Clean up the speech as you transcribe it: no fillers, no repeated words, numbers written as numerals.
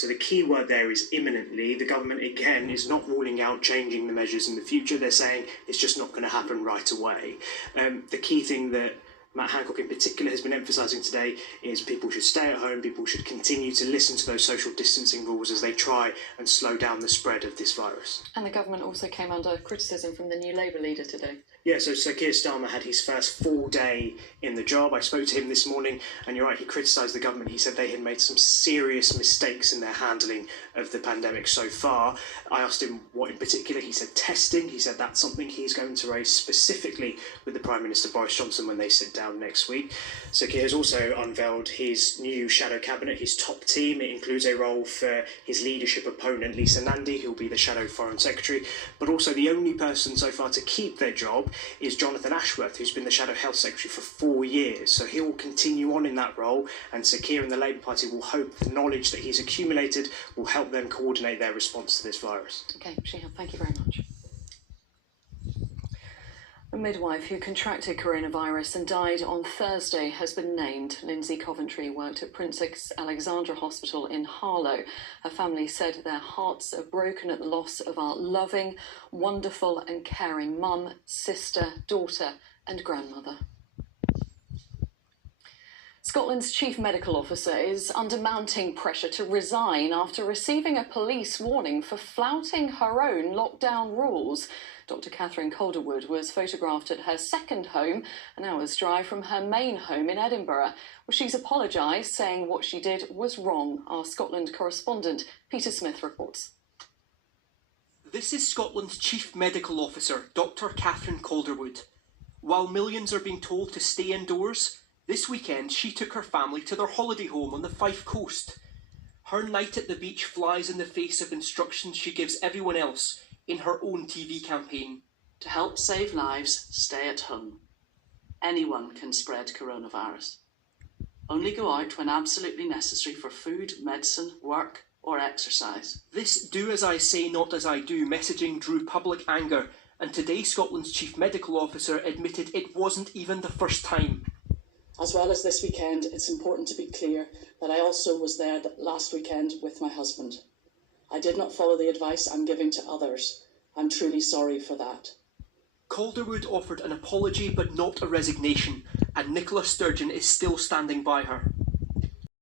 So the key word there is imminently. The government, again, is not ruling out changing the measures in the future. They're saying it's just not going to happen right away. The key thing that Matt Hancock in particular has been emphasising today is people should stay at home, people should continue to listen to those social distancing rules as they try and slow down the spread of this virus. And the government also came under criticism from the new Labour leader today. Yeah, so Sir Keir Starmer had his first full day in the job. I spoke to him this morning, and you're right, he criticised the government. He said they had made some serious mistakes in their handling of the pandemic so far. I asked him what in particular. He said testing. He said that's something he's going to raise specifically with the Prime Minister Boris Johnson when they sit down next week. Sir Keir has also unveiled his new shadow cabinet, his top team. It includes a role for his leadership opponent, Lisa Nandy, who will be the shadow foreign secretary, but also the only person so far to keep their job is Jonathan Ashworth, who's been the Shadow Health Secretary for 4 years. So he will continue on in that role, and Sir Keir and the Labour Party will hope the knowledge that he's accumulated will help them coordinate their response to this virus. Okay, Shihab, thank you very much. A midwife who contracted coronavirus and died on Thursday has been named. Lindsay Coventry worked at Princess Alexandra Hospital in Harlow. Her family said their hearts are broken at the loss of our loving, wonderful and caring mum, sister, daughter and grandmother. Scotland's Chief Medical Officer is under mounting pressure to resign after receiving a police warning for flouting her own lockdown rules. Dr Catherine Calderwood was photographed at her second home, an hour's drive from her main home in Edinburgh. Well, she's apologised, saying what she did was wrong. Our Scotland correspondent Peter Smith reports. This is Scotland's Chief Medical Officer, Dr Catherine Calderwood. While millions are being told to stay indoors, this weekend she took her family to their holiday home on the Fife Coast. Her night at the beach flies in the face of instructions she gives everyone else in her own TV campaign. To help save lives, stay at home. Anyone can spread coronavirus. Only go out when absolutely necessary for food, medicine, work or exercise. This do as I say, not as I do messaging drew public anger, and today Scotland's Chief Medical Officer admitted it wasn't even the first time. As well as this weekend, it's important to be clear that I also was there last weekend with my husband. I did not follow the advice I'm giving to others. I'm truly sorry for that. Calderwood offered an apology but not a resignation, and Nicola Sturgeon is still standing by her.